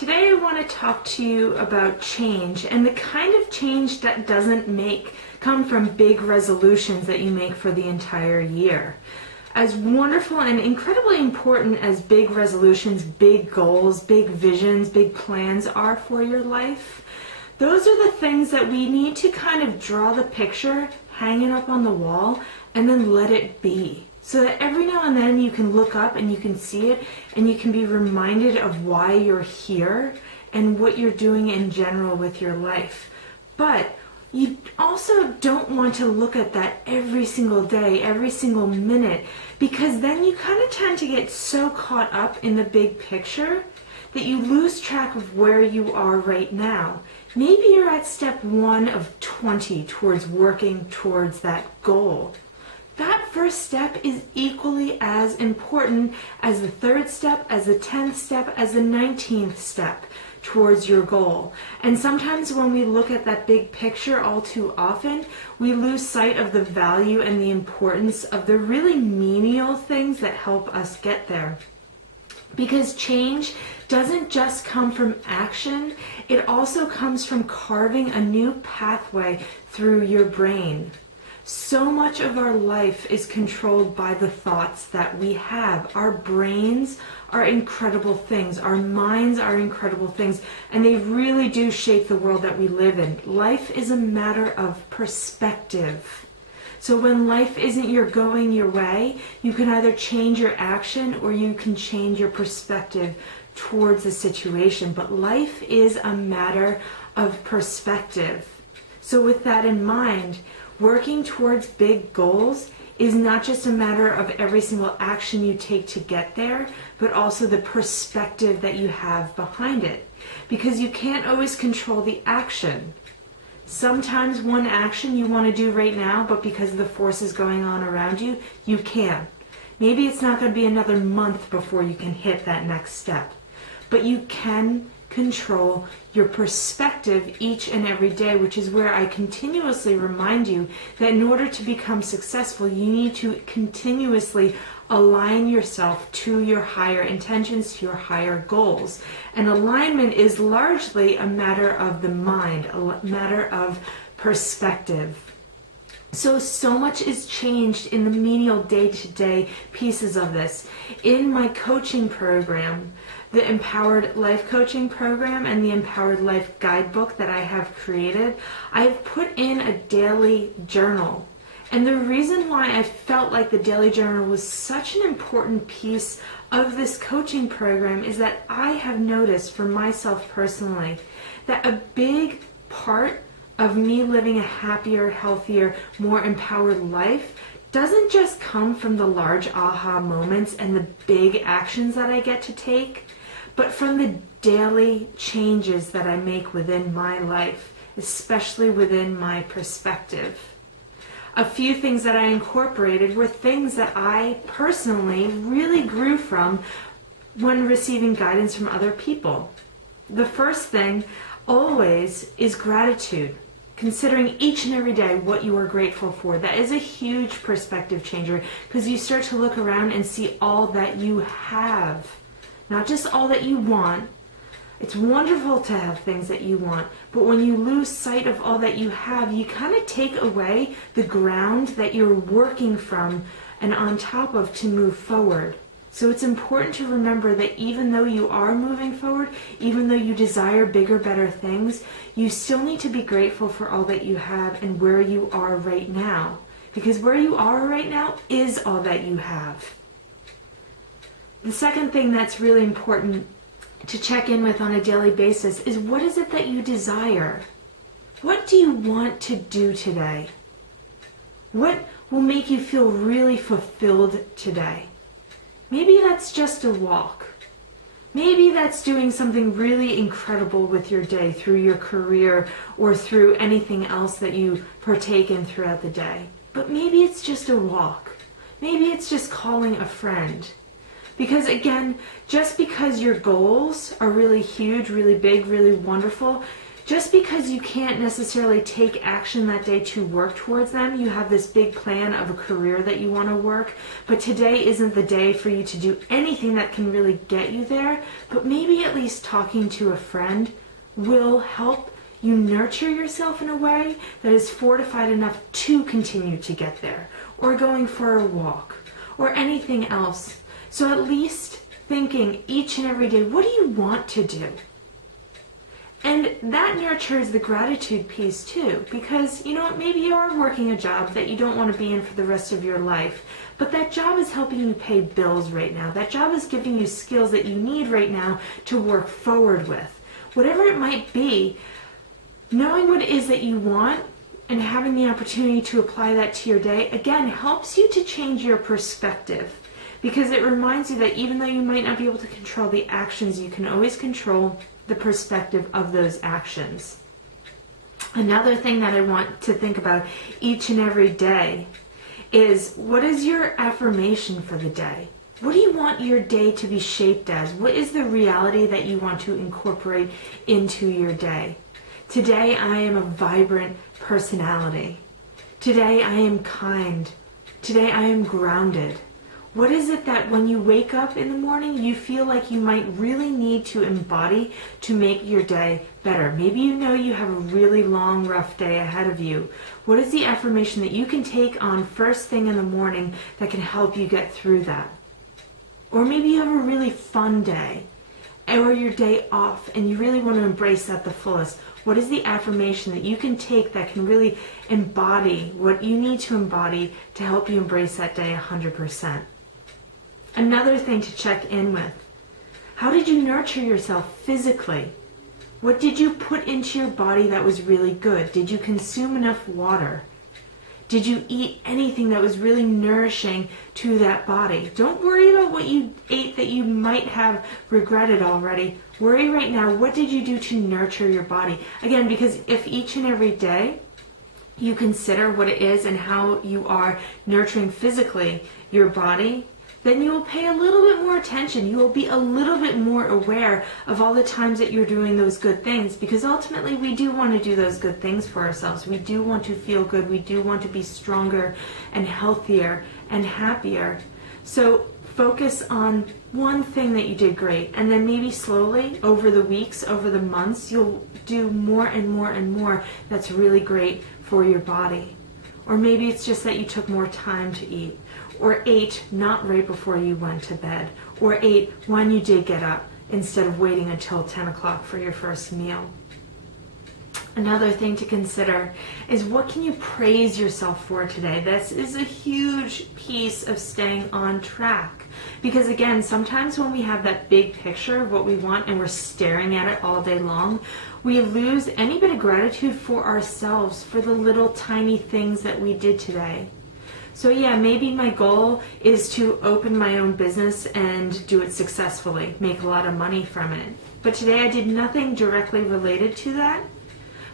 Today I want to talk to you about change and the kind of change that doesn't come from big resolutions that you make for the entire year. As wonderful and incredibly important as big resolutions, big goals, big visions, big plans are for your life, those are the things that we need to kind of draw the picture, hang it up on the wall, and then let it be. So that every now and then you can look up and you can see it and you can be reminded of why you're here and what you're doing in general with your life. But you also don't want to look at that every single day, every single minute, because then you kind of tend to get so caught up in the big picture that you lose track of where you are right now. Maybe you're at step 1 of 20 towards working towards that goal. That first step is equally as important as the 3rd step, as the 10th step, as the 19th step towards your goal. And sometimes when we look at that big picture all too often, we lose sight of the value and the importance of the really menial things that help us get there. Because change doesn't just come from action, it also comes from carving a new pathway through your brain. So much of our life is controlled by the thoughts that we have. Our brains are incredible things. Our minds are incredible things. And they really do shape the world that we live in. Life is a matter of perspective. So when life isn't going your way, you can either change your action or you can change your perspective towards the situation. But life is a matter of perspective. So with that in mind, working towards big goals is not just a matter of every single action you take to get there, but also the perspective that you have behind it. Because you can't always control the action. Sometimes one action you want to do right now, but because of the forces going on around you, you can. Maybe it's not going to be another month before you can hit that next step. But you can control your perspective each and every day, which is where I continuously remind you that in order to become successful, you need to continuously align yourself to your higher intentions, to your higher goals. And alignment is largely a matter of the mind, a matter of perspective. So much is changed in the menial day-to-day pieces of this. In my coaching program, the Empowered Life Coaching Program and the Empowered Life Guidebook that I have created, I've put in a daily journal. And the reason why I felt like the daily journal was such an important piece of this coaching program is that I have noticed for myself personally that a big part of me living a happier, healthier, more empowered life doesn't just come from the large aha moments and the big actions that I get to take, but from the daily changes that I make within my life, especially within my perspective. A few things that I incorporated were things that I personally really grew from when receiving guidance from other people. The first thing always is gratitude. Considering each and every day what you are grateful for. That is a huge perspective changer because you start to look around and see all that you have. Not just all that you want. It's wonderful to have things that you want, but when you lose sight of all that you have, you kind of take away the ground that you're working from and on top of to move forward. So it's important to remember that even though you are moving forward, even though you desire bigger, better things, you still need to be grateful for all that you have and where you are right now. Because where you are right now is all that you have. The second thing that's really important to check in with on a daily basis is what is it that you desire? What do you want to do today? What will make you feel really fulfilled today? Maybe that's just a walk. Maybe that's doing something really incredible with your day through your career or through anything else that you partake in throughout the day. But maybe it's just a walk. Maybe it's just calling a friend. Because again, just because your goals are really huge, really big, really wonderful, Just because you can't necessarily take action that day to work towards them, you have this big plan of a career that you want to work, but today isn't the day for you to do anything that can really get you there, but maybe at least talking to a friend will help you nurture yourself in a way that is fortified enough to continue to get there, or going for a walk, or anything else. So at least thinking each and every day, what do you want to do? And that nurtures the gratitude piece too, because you know what, maybe you are working a job that you don't want to be in for the rest of your life, but that job is helping you pay bills right now. That job is giving you skills that you need right now to work forward with. Whatever it might be, knowing what it is that you want and having the opportunity to apply that to your day, again, helps you to change your perspective, because it reminds you that even though you might not be able to control the actions, you can always control the perspective of those actions. Another thing that I want to think about each and every day is, what is your affirmation for the day? What do you want your day to be shaped as? What is the reality that you want to incorporate into your day? Today I am a vibrant personality. Today I am kind. Today I am grounded. What is it that when you wake up in the morning, you feel like you might really need to embody to make your day better? Maybe you know you have a really long, rough day ahead of you. What is the affirmation that you can take on first thing in the morning that can help you get through that? Or maybe you have a really fun day, or your day off, and you really want to embrace that the fullest. What is the affirmation that you can take that can really embody what you need to embody to help you embrace that day 100%? Another thing to check in with: how did you nurture yourself physically? What did you put into your body that was really good? Did you consume enough water? Did you eat anything that was really nourishing to that body? Don't worry about what you ate that you might have regretted already. Worry right now, what did you do to nurture your body? Again, because if each and every day you consider what it is and how you are nurturing physically your body, then you will pay a little bit more attention. You will be a little bit more aware of all the times that you're doing those good things, because ultimately we do want to do those good things for ourselves. We do want to feel good. We do want to be stronger and healthier and happier. So focus on one thing that you did great, and then maybe slowly over the weeks, over the months, you'll do more and more and more that's really great for your body. Or maybe it's just that you took more time to eat, or ate not right before you went to bed, or ate when you did get up instead of waiting until 10 o'clock for your first meal. Another thing to consider is, what can you praise yourself for today? This is a huge piece of staying on track. Because again, sometimes when we have that big picture of what we want and we're staring at it all day long, we lose any bit of gratitude for ourselves for the little tiny things that we did today. So yeah, maybe my goal is to open my own business and do it successfully, make a lot of money from it. But today I did nothing directly related to that.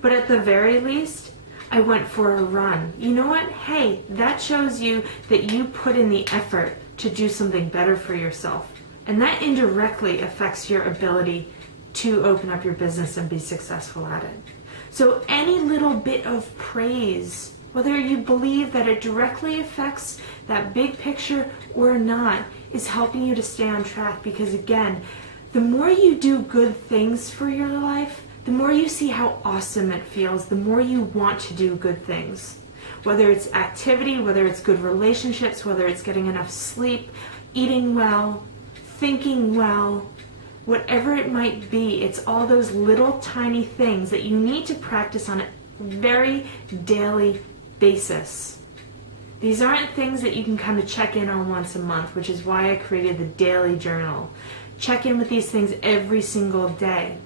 But at the very least, I went for a run. You know what? Hey, that shows you that you put in the effort to do something better for yourself. And that indirectly affects your ability to open up your business and be successful at it. So any little bit of praise, whether you believe that it directly affects that big picture or not, is helping you to stay on track. Because again, the more you do good things for your life, the more you see how awesome it feels, the more you want to do good things. Whether it's activity, whether it's good relationships, whether it's getting enough sleep, eating well, thinking well, whatever it might be, it's all those little tiny things that you need to practice on a very daily basis. These aren't things that you can kind of check in on once a month, which is why I created the daily journal. Check in with these things every single day.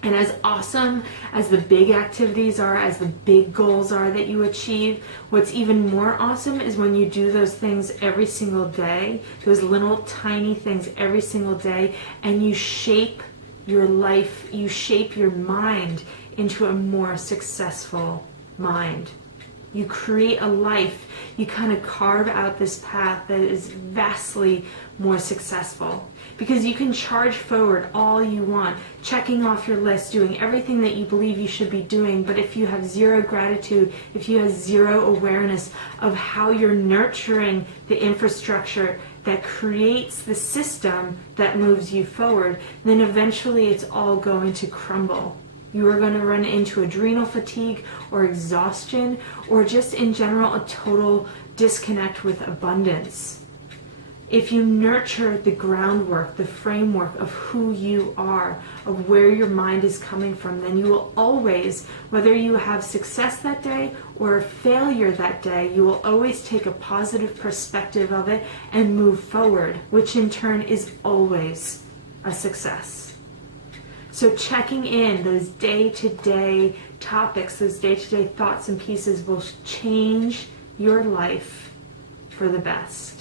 And as awesome as the big activities are, as the big goals are that you achieve, what's even more awesome is when you do those things every single day, those little tiny things every single day, and you shape your life, you shape your mind into a more successful mind. You create a life. You kind of carve out this path that is vastly more successful. Because you can charge forward all you want, checking off your list, doing everything that you believe you should be doing, but if you have zero gratitude, if you have zero awareness of how you're nurturing the infrastructure that creates the system that moves you forward, then eventually it's all going to crumble. You are going to run into adrenal fatigue or exhaustion, or just in general a total disconnect with abundance. If you nurture the groundwork, the framework of who you are, of where your mind is coming from, then you will always, whether you have success that day or a failure that day, you will always take a positive perspective of it and move forward, which in turn is always a success. So checking in those day-to-day topics, those day-to-day thoughts and pieces will change your life for the best.